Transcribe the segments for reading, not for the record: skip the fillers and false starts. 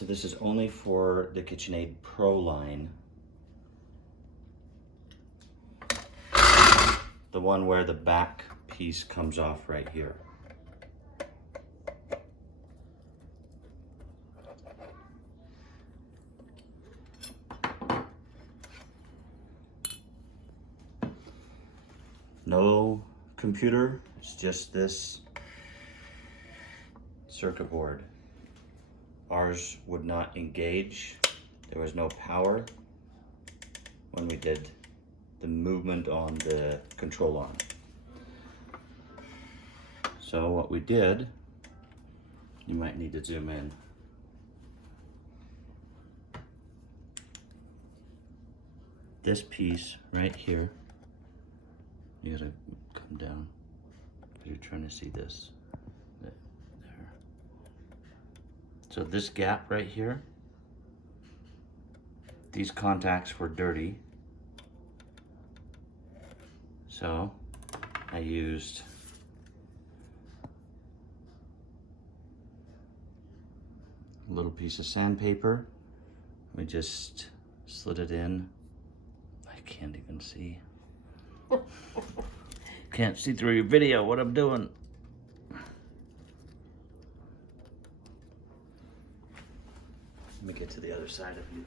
So this is only for the KitchenAid Pro line. The one where the back piece comes off right here. No computer, it's just this circuit board. Ours would not engage. There was no power when we did the movement on the control arm. So what we did, you might need to zoom in. This piece right here, you gotta come down. You're trying to see this. There. So this gap right here, these contacts were dirty. So I used a little piece of sandpaper. We just slid it in. I can't even see. Can't see through your video what I'm doing. Let me get to the other side of you.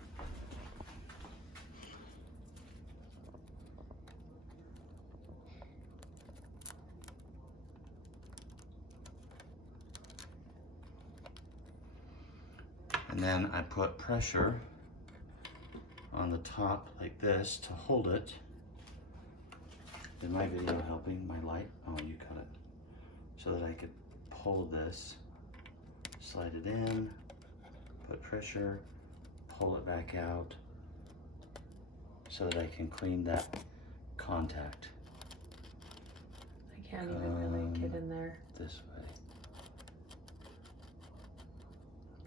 And then I put pressure on the top like this to hold it. Is my video helping? My light? Oh, you got it. So that I could pull this, slide it in, put pressure, pull it back out, so that I can clean that contact. I can't even really get in there. This way.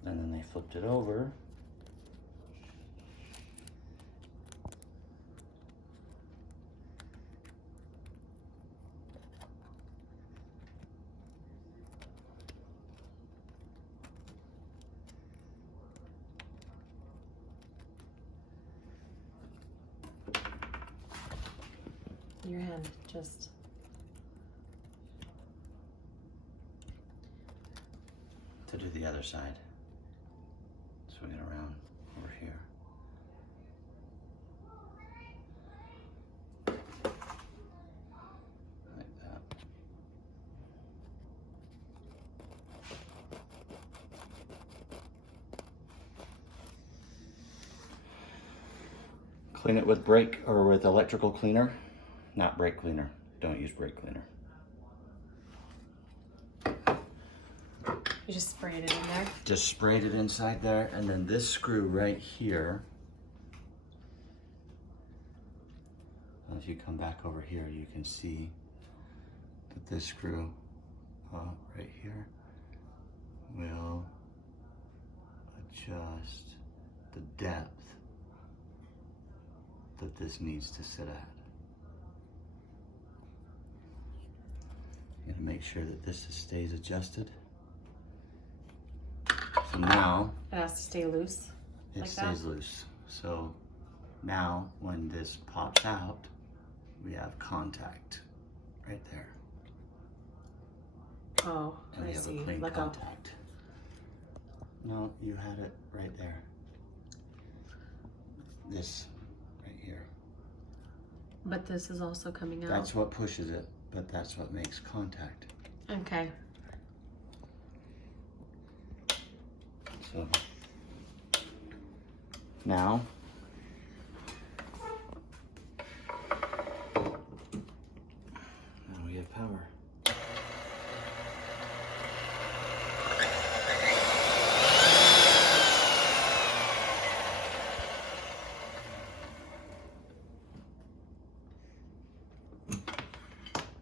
And then they flipped it over. Your hand just... To do the other side. Swing it around over here. Like that. Clean it with brake or with electrical cleaner, not brake cleaner. Don't use brake cleaner. You just sprayed it in there? Just sprayed it inside there, and then this screw right here. If you come back over here, you can see that this screw right here will adjust the depth that this needs to sit at. You gotta make sure that this stays adjusted. So now it has to stay loose. It like stays that? loose. So now when this pops out, we have contact right there. Oh, And I we have see. a clean Like contact. No, you had it right there. This right here. But this is also coming out. That's what pushes it, but that's what makes contact. Okay. So now we have power.